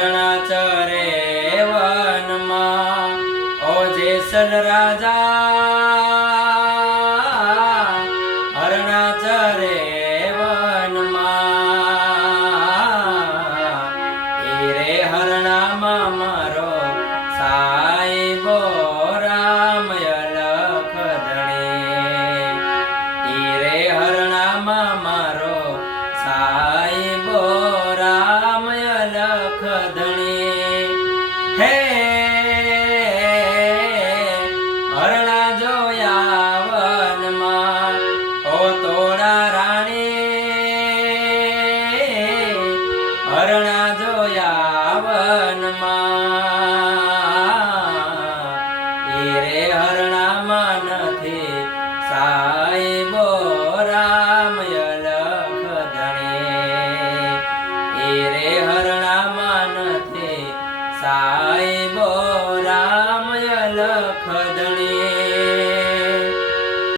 હરણા ચરે વનમાં ઓ જેસલ રાજા હરણા ચરે વનમાં એ રે હરણામાં મારો સાહેબો રામ અલખ ધણે એ રે હરણામાં મારો સાહેબો રામ અલખ ધણે હે હરણા જોયા વનમાં ઓ તોડા રાણી હરણા જોયા વનમાં એ રે હરણામાં નથી સાહેબો રામ અલખ ધણે એ રે હરણામાં નથી સાહેબો રામ અલખ ધણે